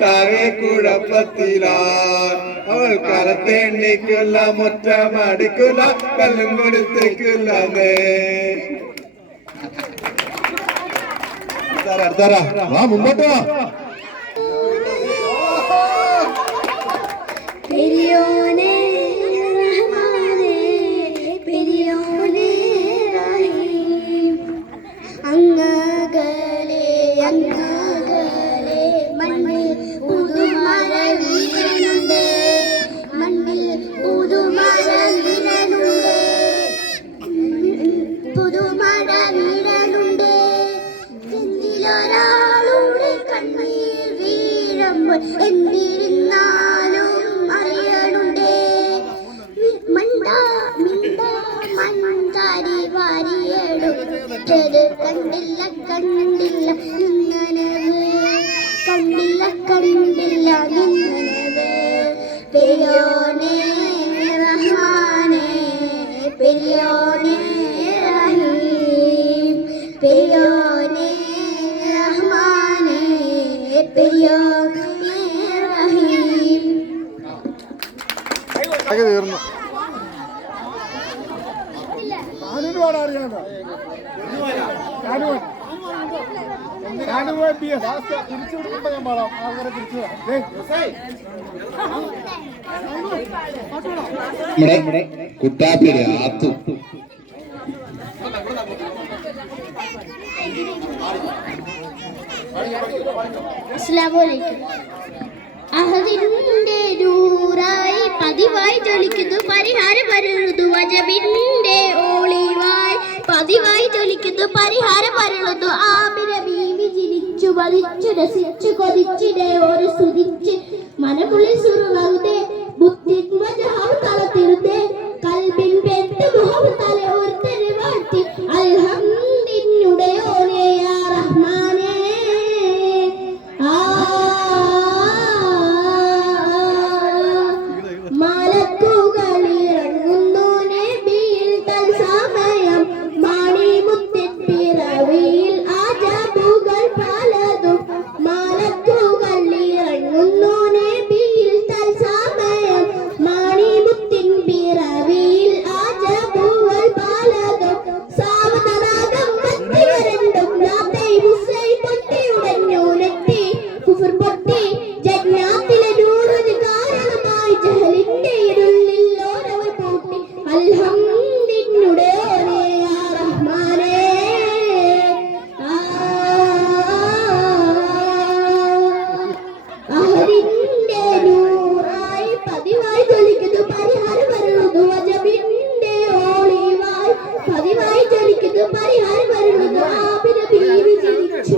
താഴെ കുഴപ്പത്തില അവൾ കരത്തേണ്ടിക്കില്ല മുറ്റമടിക്കില്ല കല്ലും കൊടുത്തേക്കില്ലേ വാ മുമ്പോട്ട് വാ പെരിയോനെ റഹ്മാനെ പെരിയോനെ റഹീം അങ്ങകലെ മണ്ണിൽ പുതുമഴ വീഴുന്നുണ്ട് മണ്ണിൽ പുതുമഴ വീഴുന്നുണ്ട് പുതുമഴ വീഴുന്നുണ്ട് നെഞ്ചിലൊരാളുടെ കണ്ണീർ വീഴുമ്പോൾ എന്തിരുന്നാലും മൺകാരി വാരിയെടുത്തത് കണ്ടില്ല കണ്ടില്ല നിന്നനവ് കണ്ടില്ല കണ്ടില്ല നിന്നനവ് പെരിയോനെ റഹ്മാനെ പെരിയോനെ റഹീം പെരിയോനെ റഹ്മാനെ പെരിയോനെ റഹീം തീർന്നു നമ്മുടെ കുട്ടാപ്പിയുടെ ആത്തു അഹദിന്റെ നൂറായി പതിവായി ജ്വലിക്കുന്നു പരിഹാരം വരുന്നു വജബിന്റെ ഓളിവായി പതിവായി ജ്വലിക്കുന്നു പരിഹാരം വരുന്നു ആമിന ബീവി ചിരിച്ചു വലിച്ചു രസിച്ചു കൊതിച്ചിടെ ഒരു സ്തുതിച്ച് മനമുള്ളിൽ സുറുവകുതേ ബുദ്ധിൻ വജഹം തളത്തിരുത്തേ കൽബിൻ പെട്ട് മുഖം തല ഒരുത്തരെ വാട്ടി അൽഹംദിനുടയോനെ യാ റഹ്മാനേ മലക്കുകളിറങ്ങുന്നു നബിയിൽ തൽസമയം മണിമുത്തിൻ പിറവിയിൽ അജബുകൾ പലതും മലക്കുകളിറങ്ങുന്നു നബിയിൽ തൽസമയം മണിമുത്തിൻ പിറവിയിൽ അജബുകൾ പലതും സാവധാനം പറ്റിവരണ്ടും രാത്രി മുസൈ പൊട്ടി ഉടഞ്ഞൂലെത്തി കുഫർ പൊട്ടി ജന്നാത്തിലെ നൂറിന് കാരണമായി ജഹലിന്റെ ഇരുളിൽ ഓരവൾ പൂട്ടി അൽഹംദിനുടയോനെ യാ റഹ്മാനേ അഹദിന്റെ നൂറായി പതിവായി ജ്വലിക്കുന്നു പരിഹാരം വരുന്നു വജബിന്റെ ഓളിവായി പതിവായി ജ്വലിക്കുന്നു പരിഹാരം വരുന്നു ആബിന ബീവി ചിരിച്ചു